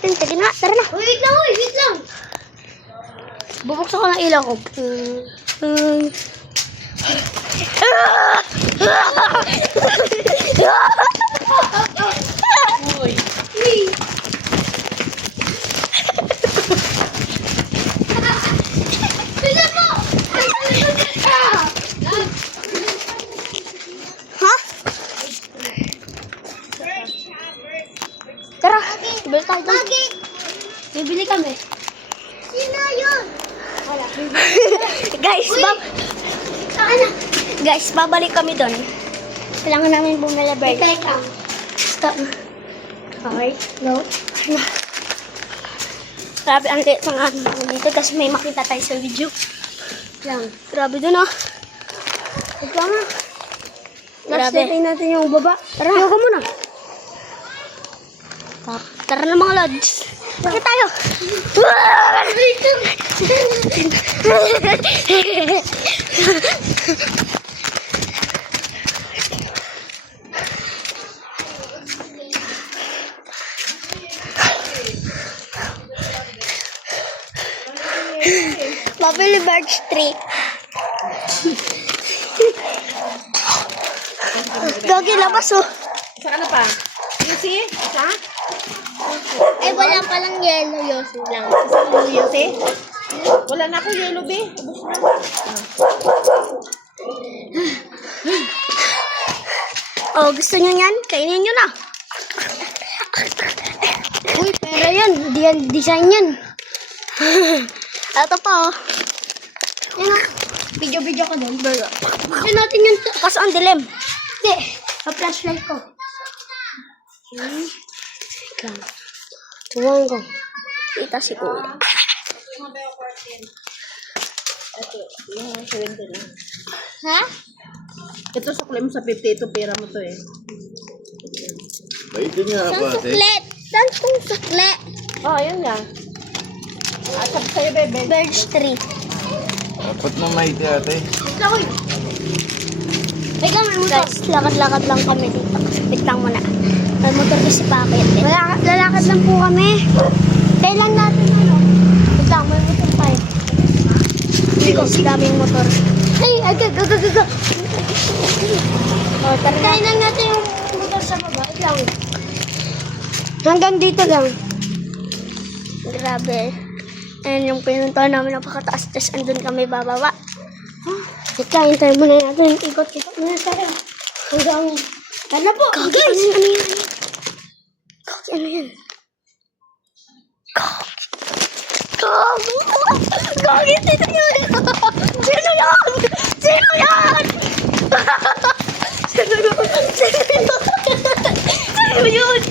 natin. Sige na, tara na. Wait lang, wait lang. Bubuksan ko ng ilaw ko. Uy. Tignan mo! Ha? Tara, bili tayo doon. Bakit? Bibili kami. Sino yun? Wala. Guys, guys, babalik kami doon. Kailangan namin bumili bird. Teka. Stop. Okay. No. Grabe, ang liit ng ano dito kasi may makita tayo sa video. Yan. Grabe doon, oh. Ikaw na. Grabe. Natin yung baba. Tara. Ayaw ka muna. Tara na mga lods. Bakit tayo? Mabili Birch Tree. Doggy, labas oh. Saan na pa? Yusi? Ha? Eh, wala palang yellow, Yosi lang. Yusi? Wala na ako yellow, be. Ubus na. Oh, gusto nyo yan? Kainin nyo na. Uy, pera yan. Hindi yan design yan. Ito pa, oh. Yan, oh. Video ko din. Gusto natin yan. Kaso ang dilim. Hindi. Pa-flashlight ko. Tuwang ko. Kita si Kuya. Ha? Ito sukli mo sa 50. Ito pera mo to eh. Baitin nga ako, Saan ate. suklet? Saan kong suklet? Oh, yun nga. Sabi sa'yo, bebe. Birch tree. Dapat mo maiti, ate. Wait lang, may motor. Guys, lakad-lakad lang kami dito. Wait lang muna. May motor kasi bakit eh. Lalakad lang po kami. Kailan natin ano? Wait lang, may motor tayo. Hindi ko, daming motor. Ay, agad. Oh, tara na. Kailan natin yung motor sa baba. Wait lang. Hanggang dito lang. Grabe. Ayan yung pinuntahan namin napakataas. Tapos andun kami bababa. Ika, hintayin muna natin. Ikot-ikot muna tayo. Hanggang... Ano po? Guys! Ano yan? Kaki, ano yan? Kaki, sino yun? Sino yan? Sino yan? Sino yun? Sino yun?